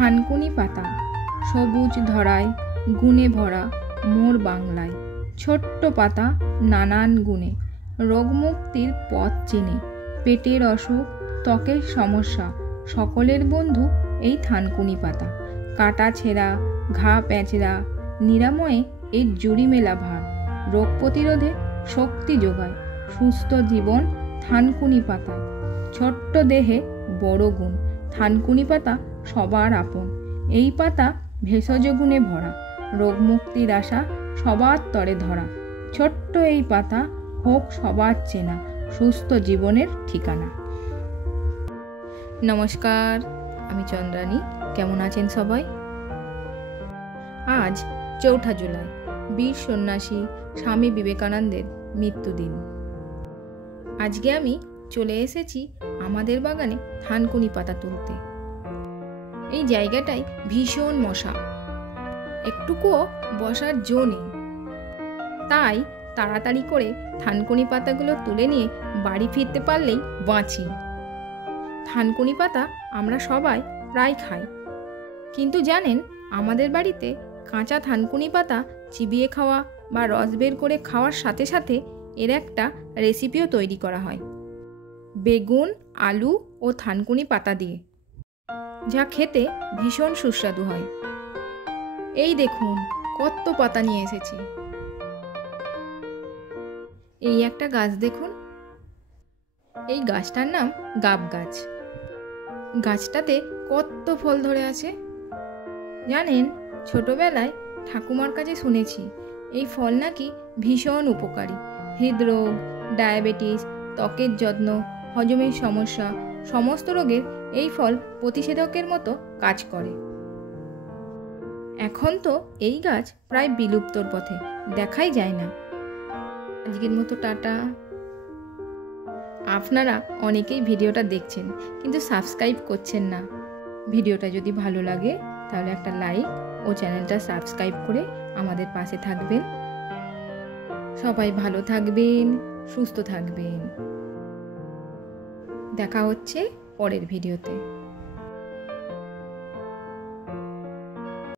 থানকুনি পাতা সবুজ ধরায় গুণে ভরা মোর বাংলায়। ছোট্ট পাতা নানান গুণে রোগমুক্তির পথ চিনে। পেটের অসুখ ত্বকের সমস্যা সকলের বন্ধু এই থানকুনি পাতা। কাটা ছেঁড়া ঘা প্যাঁচড়া নিরাময়ে এর জুড়ি মেলা ভার। রোগ প্রতিরোধে শক্তি যোগায় সুস্থ জীবন থানকুনি পাতায়। ছোট্ট দেহে বড় গুণ থানকুনি পাতা সবার আপন। এই পাতা ভেষজ গুণে ভরা রোগমুক্তির আশা সবার তরে ধরা। ছোট্ট এই পাতা হোক সবার চেনা সুস্থ জীবনের ঠিকানা। নমস্কার, আমি চন্দ্রানী। কেমন আছেন সবাই? আজ 4 জুলাই বীর সন্ন্যাসী স্বামী বিবেকানন্দের মৃত্যুদিন। আজকে আমি চলে এসেছি আমাদের বাগানে থানকুনি পাতা তুলতে। এই জায়গাটায় ভীষণ মশা, একটুকুও বসার জো নেই। তাই তাড়াতাড়ি করে থানকুনি পাতাগুলো তুলে নিয়ে বাড়ি ফিরতে পারলেই বাঁচি। থানকুনি পাতা আমরা সবাই প্রায় খাই, কিন্তু জানেন আমাদের বাড়িতে কাঁচা থানকুনি পাতা চিবিয়ে খাওয়া বা রস বের করে খাওয়ার সাথে সাথে এর একটা রেসিপিও তৈরি করা হয় বেগুন, আলু ও থানকুনি পাতা দিয়ে, যা খেতে ভীষণ সুস্বাদু হয়। এই দেখুন কত পাতা নিয়ে এসেছি। এই একটা গাছ দেখুন, এই গাছটার নাম গাব গাছ। গাছটাতে কত ফল ধরে আছে জানেন? ছোটবেলায় ঠাকুমার কাছে শুনেছি এই ফল নাকি ভীষণ উপকারী। হৃদরোগ, ডায়াবেটিস, ত্বকের যত্ন, হজমের সমস্যা সমস্ত রোগের এই ফল প্রতিষেধকের মতো কাজ করে। এখন তো এই গাছ প্রায় বিলুপ্তর পথে, দেখাই যায় না। আজকের মতো টাটা। আপনারা অনেকেই ভিডিওটা দেখছেন কিন্তু সাবস্ক্রাইব করছেন না। ভিডিওটা যদি ভালো লাগে তাহলে একটা লাইক ও চ্যানেলটা সাবস্ক্রাইব করে আমাদের পাশে থাকবেন। সবাই ভালো থাকবেন, সুস্থ থাকবেন। দেখা হচ্ছে পরের ভিডিওতে।